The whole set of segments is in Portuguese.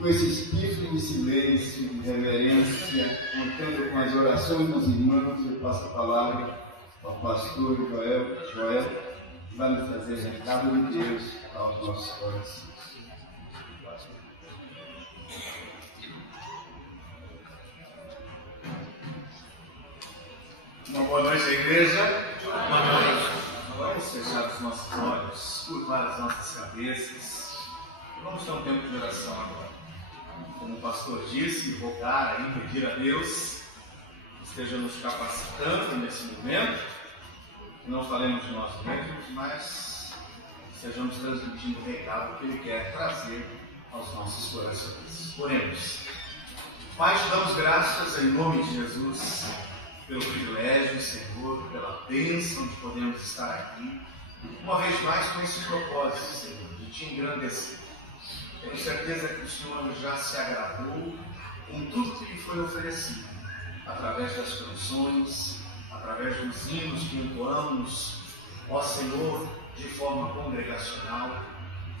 com esse espírito de silêncio, de reverência, contando com as orações dos irmãos, eu passo a palavra ao pastor Joel, que vai nos trazer recado de Deus aos nossos corações. Uma boa noite, igreja. Boa noite. Vamos fechar os nossos olhos, curvar as nossas cabeças. Vamos ter um tempo de oração agora. Como o pastor disse, rogar e pedir a Deus que esteja nos capacitando nesse momento. Que não falemos de nós mesmos, mas estejamos transmitindo o recado que Ele quer trazer aos nossos corações. Oremos. Pai, te damos graças em nome de Jesus pelo privilégio, Senhor, pela bênção de podermos estar aqui, uma vez mais com esse propósito, Senhor, de te engrandecer. Tenho certeza que o Senhor já se agradou com tudo que lhe foi oferecido, através das canções, através dos hinos que entoamos, ó Senhor, de forma congregacional.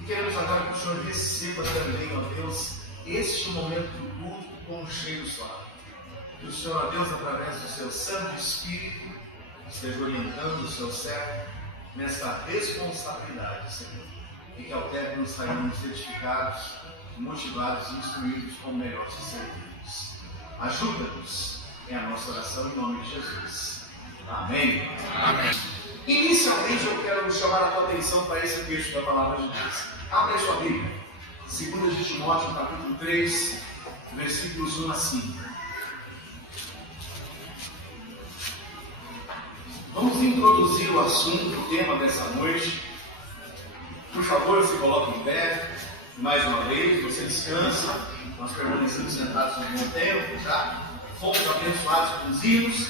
E queremos agora que o Senhor receba também, ó Deus, este momento do culto com um cheiro suave. Que o Senhor, ó Deus, através do seu Santo Espírito, esteja orientando o seu servo nesta responsabilidade, Senhor. E que ao término saímos edificados, motivados e instruídos com melhores serviços. Ajuda-nos em a nossa oração em nome de Jesus. Amém. Amém. Inicialmente eu quero chamar a tua atenção para esse texto da palavra de Deus. Abre a sua Bíblia. 2 de Timóteo, capítulo 3, versículos 1 a 5. Vamos introduzir o assunto, o tema dessa noite. Por favor, se coloque em pé. Mais uma vez, você descansa. Nós permanecemos sentados um bom tempo, tá? Fomos abençoados com os hinos.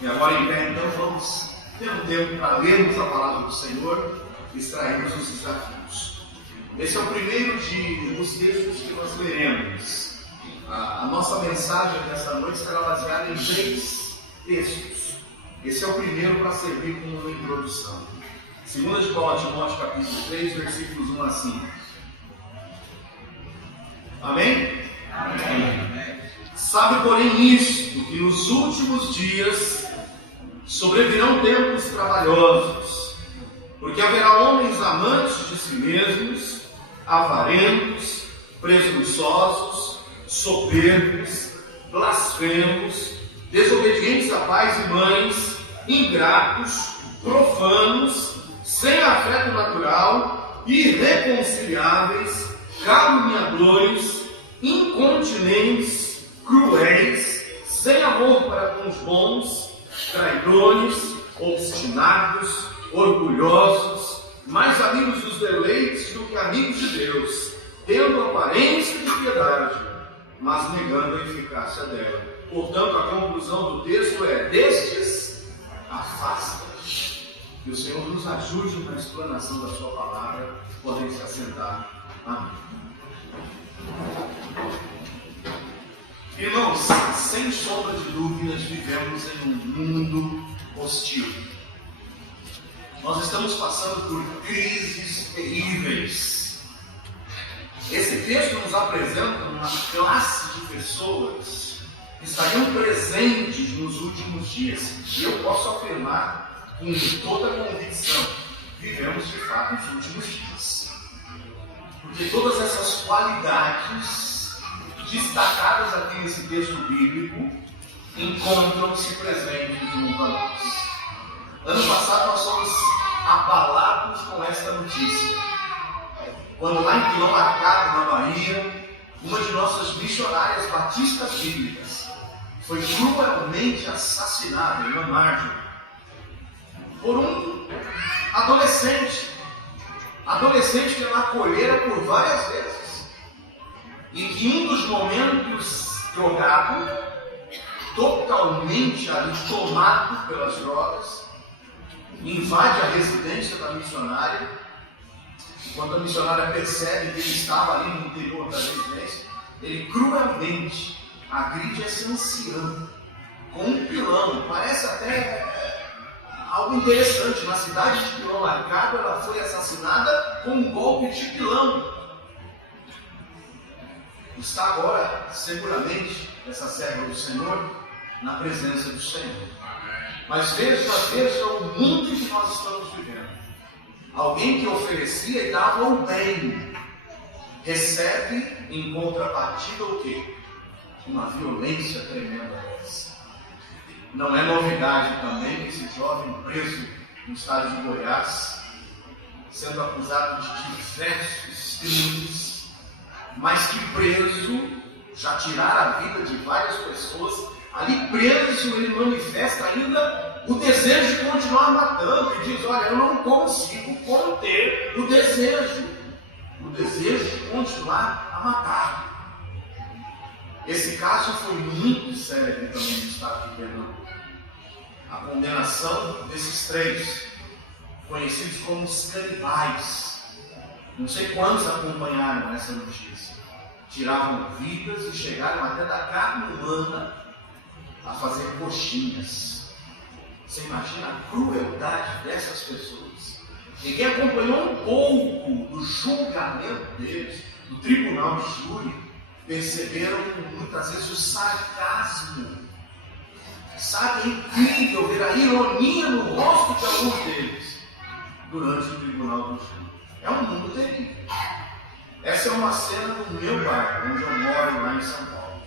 E agora em pé, então, vamos ter um tempo para lermos a palavra do Senhor e extrairmos os desafios. Esse é o primeiro dos textos que nós leremos. A nossa mensagem dessa noite será baseada em 3 textos. Esse é o primeiro para servir como uma introdução. 2 de Timóteo, capítulo 3, versículos 1 a 5. Amém? Amém. Sabe, porém, isto, que nos últimos dias sobrevirão tempos trabalhosos, porque haverá homens amantes de si mesmos, avarentos, presunçosos, soberbos, blasfemos, desobedientes a pais e mães, ingratos, profanos, sem afeto natural, irreconciliáveis, caluniadores, incontinentes, cruéis, sem amor para com os bons, traidores, obstinados, orgulhosos, mais amigos dos deleites do que amigos de Deus, tendo aparência de piedade, mas negando a eficácia dela. Portanto, a conclusão do texto é: destes, afasta-te. Que o Senhor nos ajude na explanação da sua palavra. Podem se assentar. Amém. Irmãos, sem sombra de dúvidas, vivemos em um mundo hostil. Nós estamos passando por crises terríveis. Esse texto nos apresenta uma classe de pessoas que estariam presentes nos últimos dias. E eu posso afirmar com toda a convicção: vivemos de fato os últimos dias. Porque todas essas qualidades destacadas aqui nesse texto bíblico encontram-se presentes junto a nós. Ano passado nós fomos abalados com esta notícia, quando lá em Pilão Arcado, na Bahia, uma de nossas missionárias batistas bíblicas foi cruelmente assassinada em uma margem por um adolescente que ela acolhera por várias vezes, e que em um dos momentos drogado, totalmente ali tomado pelas drogas, invade a residência da missionária. Quando a missionária percebe que ele estava ali no interior da residência, ele cruelmente agride essa anciã com um pilão. Parece até algo interessante. Na cidade de Pilão Arcado, ela foi assassinada com um golpe de pilão. está agora, seguramente, essa serva do Senhor, na presença do Senhor. Mas veja o mundo que nós estamos vivendo. Alguém que oferecia e dava o bem, recebe em contrapartida o quê? Uma violência tremenda dessa. Não é novidade também esse jovem preso no estado de Goiás, sendo acusado de diversos crimes, mas que preso, já tiraram a vida de várias pessoas. Ali preso, ele manifesta ainda o desejo de continuar matando e diz: olha, eu não consigo conter o desejo de continuar a matar. Esse caso foi muito sério também no estado de Pernambuco. A condenação desses 3, conhecidos como os canibais. Não sei quantos acompanharam essa notícia. Tiravam vidas e chegaram até da carne humana a fazer coxinhas. Você imagina a crueldade dessas pessoas. E quem acompanhou um pouco do julgamento deles, do tribunal de júri, perceberam muitas vezes o sarcasmo. Sabe, é incrível ver a ironia no rosto de alguns deles durante o tribunal do júri. É um mundo terrível. Essa é uma cena do meu bairro, onde eu moro, lá em São Paulo.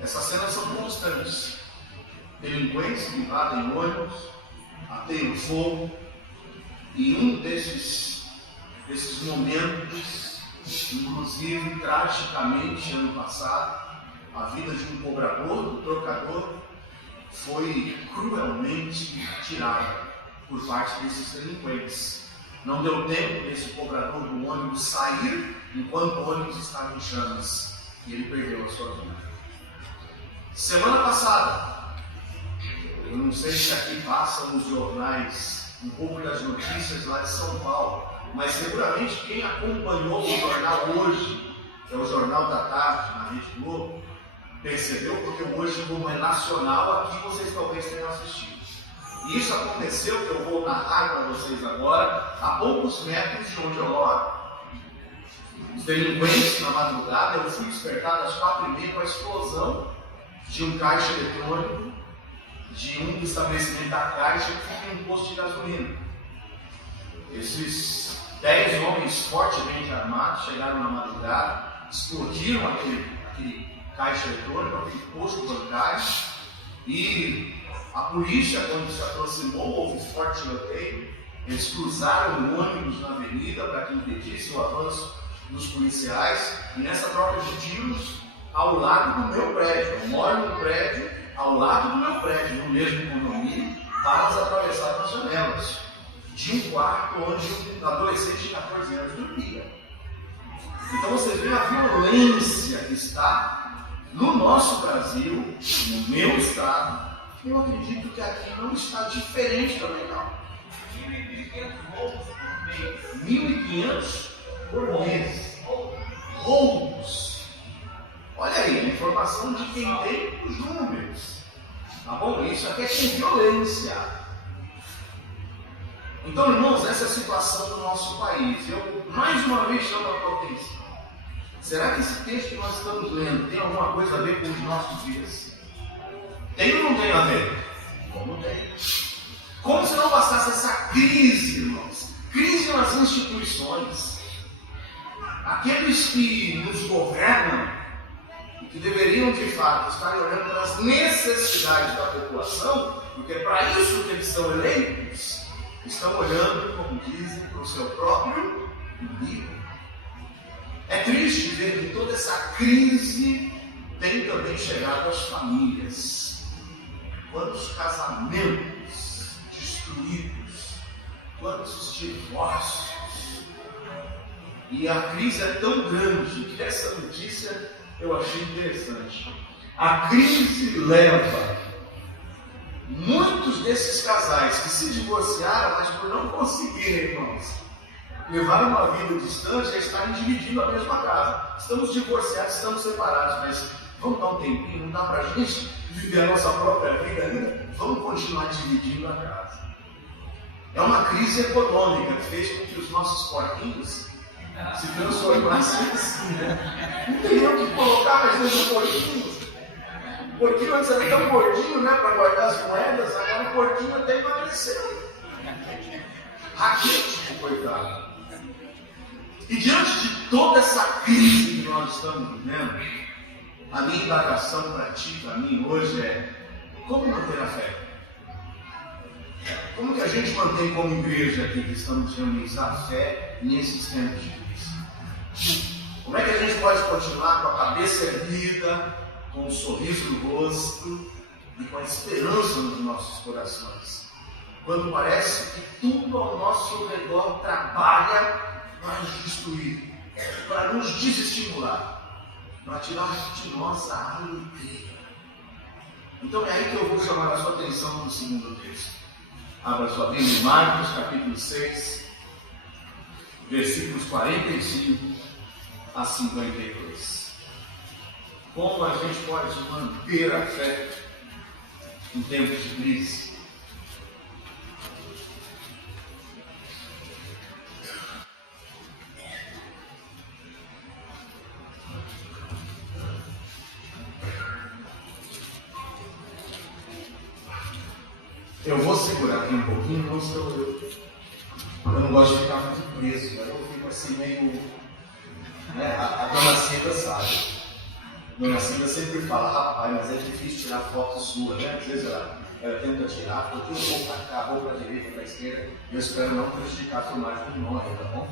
Essas cenas são constantes. Delinquentes que invadem ônibus, ateiam fogo, e um desses momentos, inclusive tragicamente, ano passado, a vida de um cobrador, do trocador, foi cruelmente tirada por parte desses delinquentes. Não deu tempo desse cobrador do ônibus sair enquanto o ônibus estava em chamas, e ele perdeu a sua vida. Semana passada, eu não sei se aqui passam nos jornais um pouco das notícias lá de São Paulo, mas seguramente quem acompanhou o jornal hoje, que é o Jornal da Tarde, na Rede Globo, percebeu, porque hoje, como é nacional, aqui vocês talvez tenham assistido. E isso aconteceu, que eu vou narrar para vocês agora, a poucos metros de onde eu moro. Os delinquentes, na madrugada, eu fui despertado às 4h30 com a explosão de um caixa eletrônico de um estabelecimento da Caixa que fica em um posto de gasolina. Esses 10 homens fortemente armados chegaram na madrugada, explodiram aquele caixa eletrônico, aquele posto bancário, e a polícia, quando se aproximou, houve forte tiroteio. Eles cruzaram o ônibus na avenida para que impedisse o avanço dos policiais, e nessa troca de tiros, ao lado do meu prédio, eu moro num prédio, ao lado do meu prédio, no mesmo condomínio, balas atravessaram as janelas de um quarto onde um adolescente de 14 anos dormia. Então você vê a violência que está no nosso Brasil, no meu estado. Eu acredito que aqui não está diferente também, não. 1.500 roubos por mês. 1.500 por mês. Roubos. Olha aí, a informação de quem tem os números. Tá bom? Isso aqui é com violência. Então, irmãos, essa é a situação do nosso país. Eu, mais uma vez, chamo a tua atenção. Será que esse texto que nós estamos lendo tem alguma coisa a ver com os nossos dias? Tem ou não tem a ver? Como tem? Como se não bastasse essa crise, irmãos? Crise nas instituições. Aqueles que nos governam, que deveriam de fato estar olhando para as necessidades da população, porque é para isso que eles são eleitos, estão olhando, como dizem, para o seu próprio umbigo. É triste ver que toda essa crise tem também chegado às famílias. Quantos casamentos destruídos, quantos divórcios. E a crise é tão grande que essa notícia eu achei interessante. A crise leva muitos desses casais que se divorciaram, mas por não conseguirem, irmãos, levar uma vida distante, a estarem dividindo a mesma casa. Estamos divorciados, estamos separados, mas vamos dar um tempinho, não dá para a gente viver a nossa própria vida ainda? Vamos continuar dividindo a casa. É uma crise econômica que fez com que os nossos porquinhos se transformasse assim, né? Não teriam que colocar mais vezes o porquinho. O porquinho antes era tão gordinho, né, para guardar as moedas, agora o porquinho até emagreceu. Raquítico, coitado. E diante de toda essa crise que nós estamos vivendo, a minha indagação para ti, para mim hoje é: como manter a fé? Como que a gente mantém como igreja aqui que estamos reunidos a fé nesses tempos de crise? Como é que a gente pode continuar com a cabeça erguida, com um sorriso no rosto e com a esperança nos nossos corações, quando parece que tudo ao nosso redor trabalha para nos destruir, para nos desestimular, para tirar de nós a alegria? Então é aí que eu vou chamar a sua atenção para o segundo texto. Abra sua Bíblia em Marcos, capítulo 6, versículos 45 a 52. Como a gente pode manter a fé em tempos de crise? Eu vou segurar aqui um pouquinho, eu não gosto de ficar muito preso, mas eu fico assim meio... Né? A dona Cida sabe. A dona Cida sempre fala: rapaz, mas é difícil tirar foto sua, né? Às vezes ela tenta tirar, porque eu vou para cá, vou para a direita, para a esquerda, e eu espero não prejudicar a filmagem do nome, tá bom?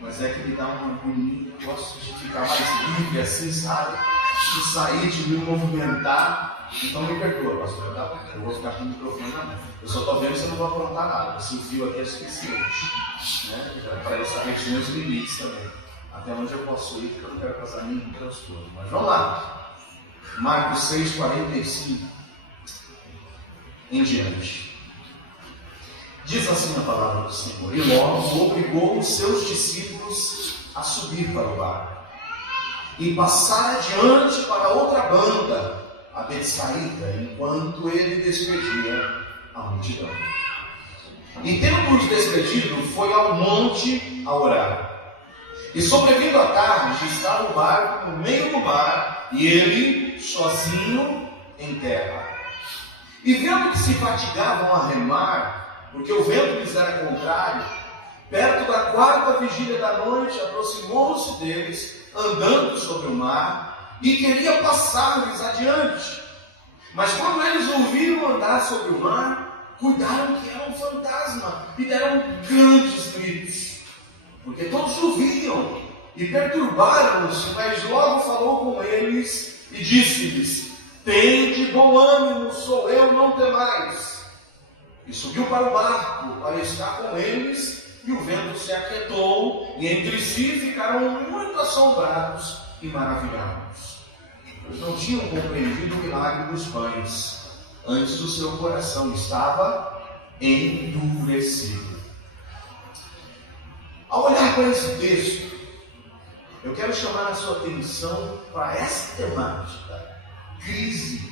Mas é que me dá uma agonia, eu gosto de ficar mais livre assim, sabe? De sair, de me movimentar. Então me perdoa, pastor, tá? Eu vou ficar com o microfone na mão. Eu só estou vendo se eu não vou aprontar nada. Esse fio aqui é suficiente, né? Para eu saber os meus limites também. Até onde eu posso ir, porque eu não quero causar nenhum transtorno. Mas vamos lá. Marcos 6, 45 em diante. Diz assim a palavra do Senhor: e logo obrigou os seus discípulos a subir para o barco e passar adiante para outra banda, a Betsaída, enquanto ele despedia a multidão. E tendo-os despedido, foi ao monte a orar. E sobrevindo a tarde, estava o barco no meio do mar, e ele sozinho em terra. E vendo que se fatigavam a remar, porque o vento lhes era contrário, perto da quarta vigília da noite, aproximou-se deles, andando sobre o mar, e queria passar-lhes adiante. Mas quando eles ouviram andar sobre o mar, cuidaram que era um fantasma, e deram grandes gritos, porque todos o viam, e perturbaram-se. Mas logo falou com eles, e disse-lhes: tende bom ânimo, sou eu, não temais. E subiu para o barco, para estar com eles, e o vento se aquietou, e entre si ficaram muito assombrados e maravilhados. Eles não tinham compreendido o milagre dos pães, antes o seu coração estava endurecido. Ao olhar para esse texto, eu quero chamar a sua atenção para essa temática: crise.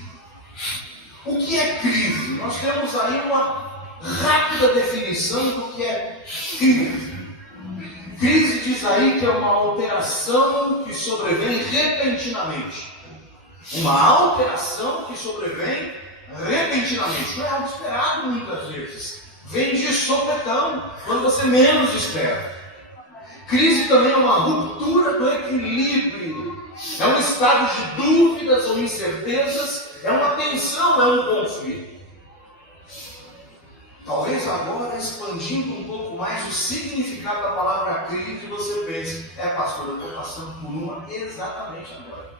O que é crise? Nós temos aí uma rápida definição do que é crise. Crise diz aí que é uma alteração que sobrevém repentinamente. Uma alteração que sobrevém repentinamente. Não é algo esperado muitas vezes. Vem de sopetão, quando você menos espera. Crise também é uma ruptura do equilíbrio. É um estado de dúvidas ou incertezas. É uma tensão, é um conflito. Talvez agora, expandindo um pouco mais o significado da palavra crise, você pense: pastor, eu estou passando por uma exatamente agora.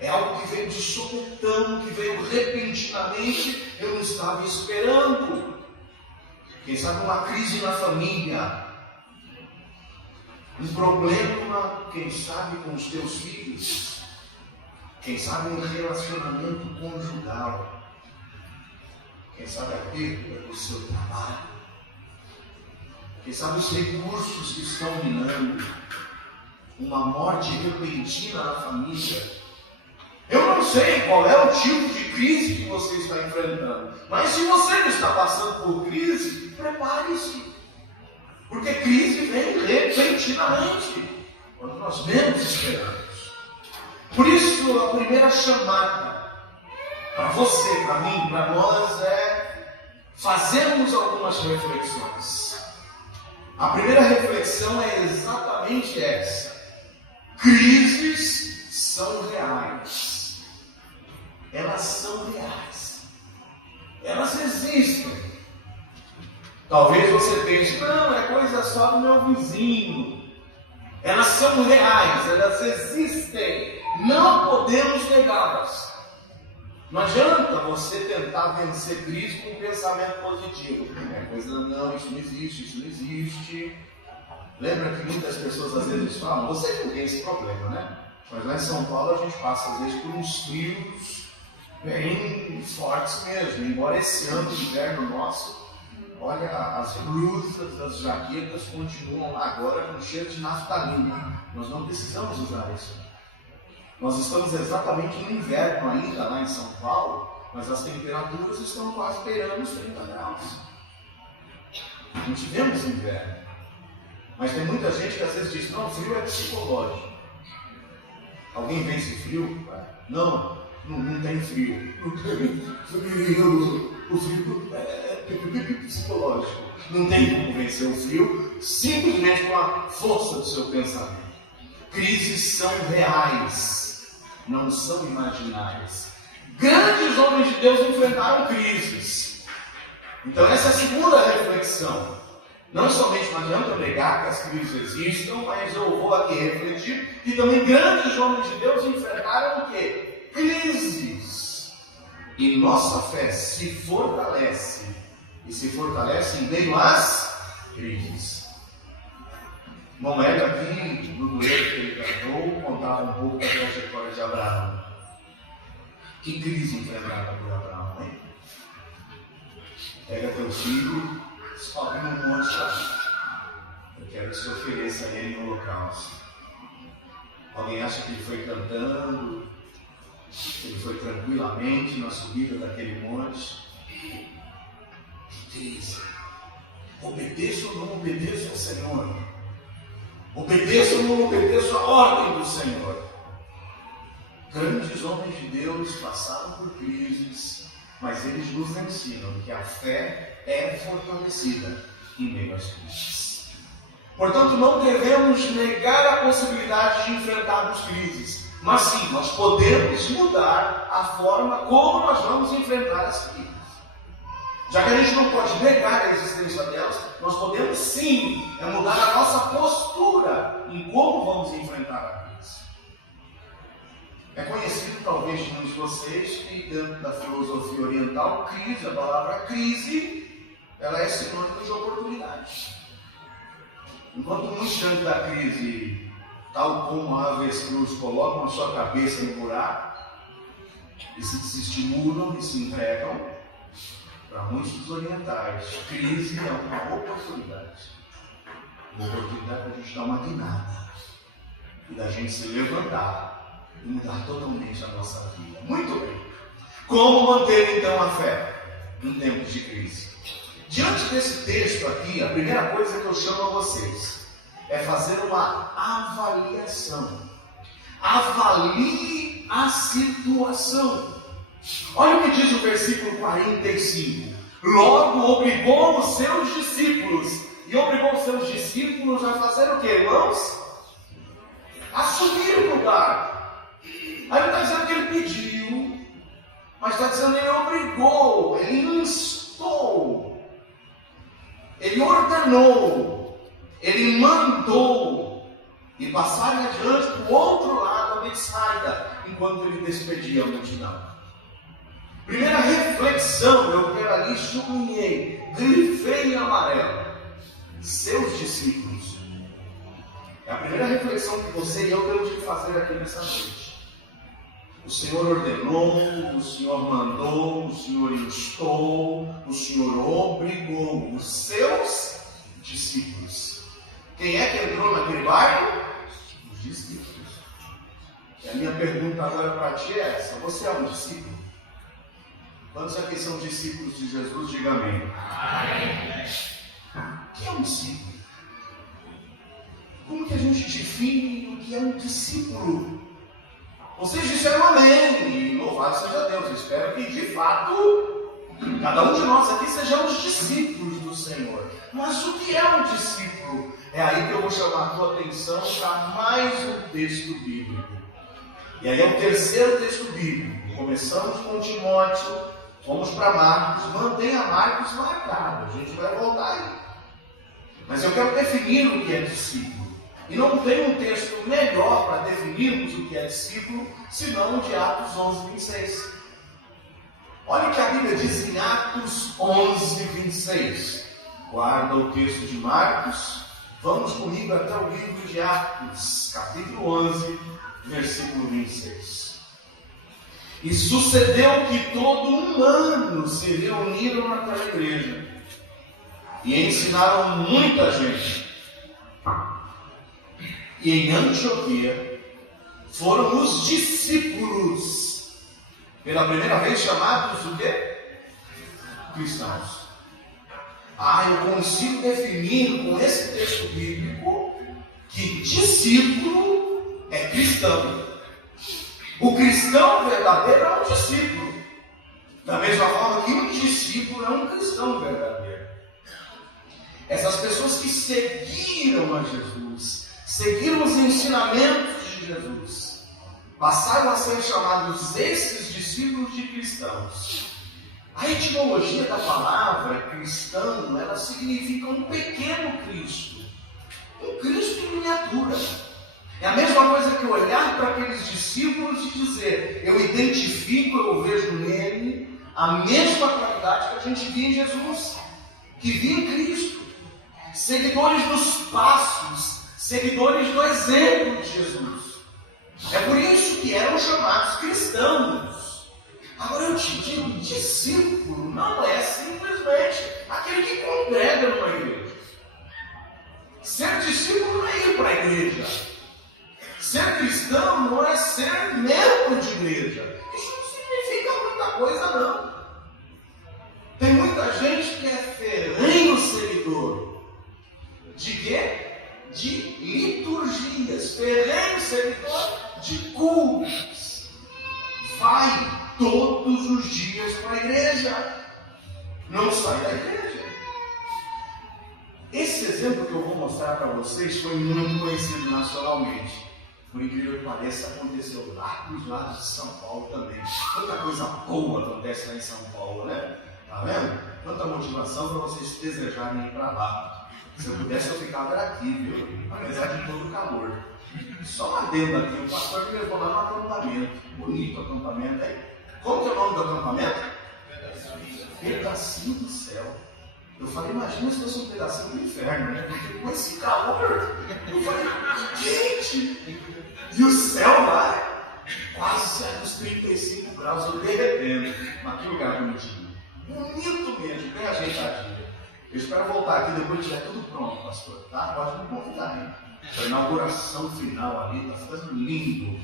É algo que veio de sopetão, que veio repentinamente, eu não estava esperando. Quem sabe uma crise na família, um problema, quem sabe com os teus filhos, quem sabe um relacionamento conjugal, quem sabe a perda do seu trabalho, quem sabe os recursos que estão minando, uma morte repentina na família. Eu não sei qual é o tipo de crise que você está enfrentando, mas se você não está passando por crise, prepare-se, porque crise vem repentinamente, quando nós menos esperamos. Por isso, a primeira chamada para você, para mim, para nós é fazermos algumas reflexões. A primeira reflexão é exatamente essa: crises são reais. Elas são reais. Elas existem. Talvez você pense, não, é coisa só do meu vizinho. Elas são reais, elas existem. Não podemos negá-las. Não adianta você tentar vencer crise com um pensamento positivo. É coisa, não, isso não existe, isso não existe. Lembra que muitas pessoas às vezes falam, vocês não têm esse problema, né? Mas lá em São Paulo a gente passa às vezes por uns frios bem fortes mesmo. Embora esse ano de inverno nosso, olha, as blusas, as jaquetas continuam lá agora com cheiro de naftalina. Nós não precisamos usar isso. Nós estamos exatamente no inverno ainda lá em São Paulo, mas as temperaturas estão quase beirando os 30 graus. Não tivemos inverno. Mas tem muita gente que às vezes diz, não, frio é psicológico. Alguém vence frio? Não tem frio. O frio é psicológico. Não tem como vencer o frio simplesmente com a força do seu pensamento. Crises são reais, não são imaginárias. Grandes homens de Deus enfrentaram crises. Então essa é a segunda reflexão. Não somente não adianta negar que as crises existam, mas eu vou aqui refletir que também grandes homens de Deus enfrentaram o quê? Crises. E nossa fé se fortalece. E se fortalece em meio às crises. Bom, Hélio aqui, no dueto que ele cantou, contava um pouco da trajetória de Abraão. Que crise enfrentada por Abraão, hein? Pega teu filho, sobe no monte lá. Eu quero que você ofereça a ele no holocausto. Alguém acha que ele foi cantando, que ele foi tranquilamente na subida daquele monte? Que crise! Obedeço ou não obedeço ao Senhor? Obedeço ou não obedeço a ordem do Senhor? Grandes homens de Deus passaram por crises, mas eles nos ensinam que a fé é fortalecida em meio às crises. Portanto, não devemos negar a possibilidade de enfrentarmos crises, mas sim, nós podemos mudar a forma como nós vamos enfrentar as crises. Já que a gente não pode negar a existência delas, nós podemos sim mudar a nossa postura em como vamos enfrentar a crise. É conhecido talvez de muitos de vocês que dentro da filosofia oriental, crise, a palavra crise, ela é sinônimo de oportunidade. Enquanto muitos diante da crise, tal como a avestruz, colocam a sua cabeça no buraco e se desestimulam e se entregam, para muitos dos orientais, crise é uma oportunidade. Uma oportunidade para a gente dar uma guinada e da gente se levantar e mudar totalmente a nossa vida. Muito bem. Como manter então a fé em tempos de crise? Diante desse texto aqui, a primeira coisa que eu chamo a vocês é fazer uma avaliação. Avalie a situação. Olha o que diz o versículo 45. Logo obrigou os seus discípulos. E obrigou os seus discípulos a fazer o que, irmãos? A subir o lugar. Aí não está dizendo que ele pediu, mas está dizendo que ele obrigou, ele instou, ele ordenou, ele mandou e passarem adiante para o outro lado da Betsaida, enquanto ele despedia a multidão. Primeira reflexão, eu quero ali, sublinhei, grifei em amarelo, seus discípulos. É a primeira reflexão que você e eu temos que fazer aqui nessa noite. O Senhor ordenou, o Senhor mandou, o Senhor instou, o Senhor obrigou os seus discípulos. Quem é que entrou naquele barco? Os discípulos. E a minha pergunta agora para ti é essa: você é um discípulo? Quantos aqui são discípulos de Jesus? Diga amém. Amém. O que é um discípulo? como que a gente define o que é um discípulo? Vocês disseram amém, e louvado seja Deus. Eu espero que, de fato, cada um de nós aqui sejamos discípulos do Senhor. Mas o que é um discípulo? É aí que eu vou chamar a tua atenção para mais um texto bíblico. E aí é o terceiro texto bíblico. Começamos com Timóteo, fomos para Marcos. Mantenha Marcos marcado, a gente vai voltar aí. Mas eu quero definir o que é discípulo. E não tem um texto melhor para definirmos o que é discípulo, senão o de Atos 11, 26. Olha o que a Bíblia diz em Atos 11, 26. Guarda o texto de Marcos. Vamos comigo até o livro de Atos, capítulo 11, versículo 26. E sucedeu que todo um ano se reuniram naquela igreja e ensinaram muita gente. E em Antioquia foram os discípulos, pela primeira vez chamados o quê? Cristãos. Eu consigo definir com esse texto bíblico que discípulo é cristão. O cristão verdadeiro é um discípulo. Da mesma forma que um discípulo é um cristão verdadeiro. Essas pessoas que seguiram a Jesus, seguiram os ensinamentos de Jesus, passaram a ser chamados esses discípulos de cristãos. A etimologia da palavra cristão, ela significa um pequeno Cristo. Um Cristo em miniatura. É a mesma coisa que olhar para aqueles discípulos e dizer: eu identifico, eu vejo nele a mesma qualidade que a gente via em Jesus, que via em Cristo. Seguidores dos passos, seguidores do exemplo de Jesus. É por isso que eram chamados cristãos. Agora eu te digo, discípulo não é simplesmente aquele que congrega numa igreja. Ser discípulo não é ir para a igreja. Ser cristão não é ser membro de igreja. Isso não significa muita coisa, não. Tem muita gente que é ferrenho seguidor. De quê? De liturgias. Ferrenho seguidor de cultos. Vai todos os dias para a igreja. Não sai da igreja. Esse exemplo que eu vou mostrar para vocês foi muito conhecido nacionalmente. Por incrível que pareça, aconteceu lá dos lados de São Paulo também. Tanta coisa boa acontece lá em São Paulo, né? Tá vendo? Tanta motivação para vocês desejarem ir para lá. Se eu pudesse, eu ficava aqui, viu? Apesar de todo o calor. Só uma adendo aqui, o pastor me levou lá no acampamento. Bonito acampamento aí. Como que é o nome do acampamento? Pedacinho do céu. Eu falei, imagina se fosse um pedacinho do inferno, né? Porque com esse calor, eu falei, gente, e o céu lá, quase uns 35 graus, eu derretendo. Mas que lugar bonitinho. Bonito mesmo, bem ajeitadinho. Eu espero voltar aqui depois que estiver tudo pronto, pastor, tá? Pode me convidar, hein? A inauguração final ali, está ficando lindo.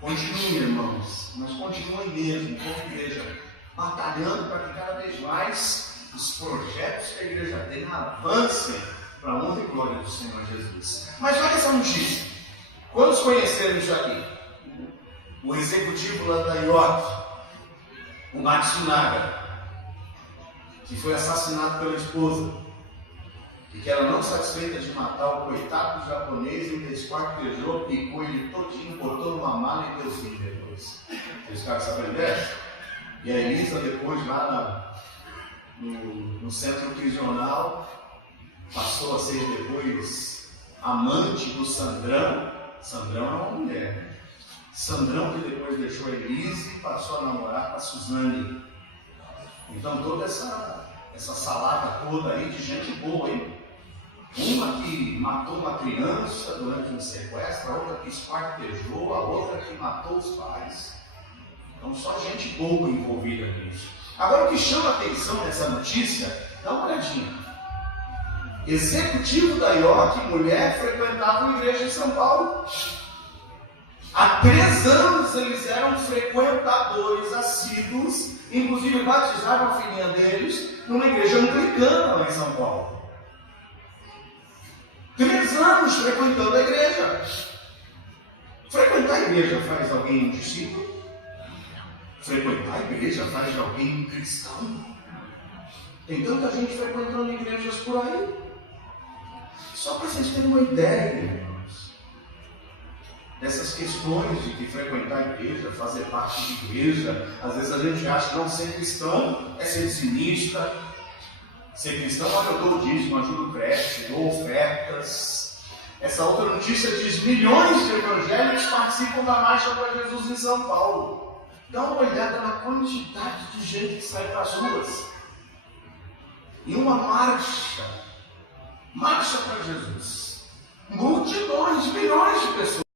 Continuem, irmãos, mas continuem mesmo, como igreja, batalhando para que cada vez mais os projetos que a igreja tem avancem para a honra e glória do Senhor Jesus. Mas olha essa notícia. Quantos conheceram isso aqui? O executivo lá da IOC, o Matsunaga, que foi assassinado pela esposa, e que ela, não satisfeita de matar o coitado do japonês, ele esquartejou, picou ele todinho, botou numa mala e deu fim depois. Vocês caras sabem dessa? E a Elisa, depois, lá no centro prisional, passou a ser depois amante do Sandrão. Sandrão é uma mulher, né? Sandrão, que depois deixou a Elise e passou a namorar com a Suzane. Então toda essa salada toda aí de gente boa, hein? Uma que matou uma criança durante um sequestro, a outra que esquartejou, a outra que matou os pais. Então só gente boa envolvida nisso. Agora o que chama a atenção nessa notícia, dá uma olhadinha. Executivo da IOC, mulher, frequentava uma igreja em São Paulo. Há 3 anos eles eram frequentadores assíduos, inclusive batizaram a filhinha deles numa igreja anglicana lá em São Paulo. 3 anos frequentando a igreja. Frequentar a igreja faz alguém um discípulo? Frequentar a igreja faz de alguém um cristão? Tem tanta gente frequentando igrejas por aí. Só para vocês terem uma ideia, irmãos, dessas questões de que frequentar a igreja, fazer parte de igreja, às vezes a gente acha que não ser cristão é ser dizimista. Ser cristão, olha, eu dou dízimo, ajudo o creche, dou ofertas. Essa outra notícia diz: milhões de evangélicos participam da Marcha para Jesus em São Paulo. Dá uma olhada na quantidade de gente que sai para as ruas. E uma marcha para Jesus. Multidões, milhões de pessoas.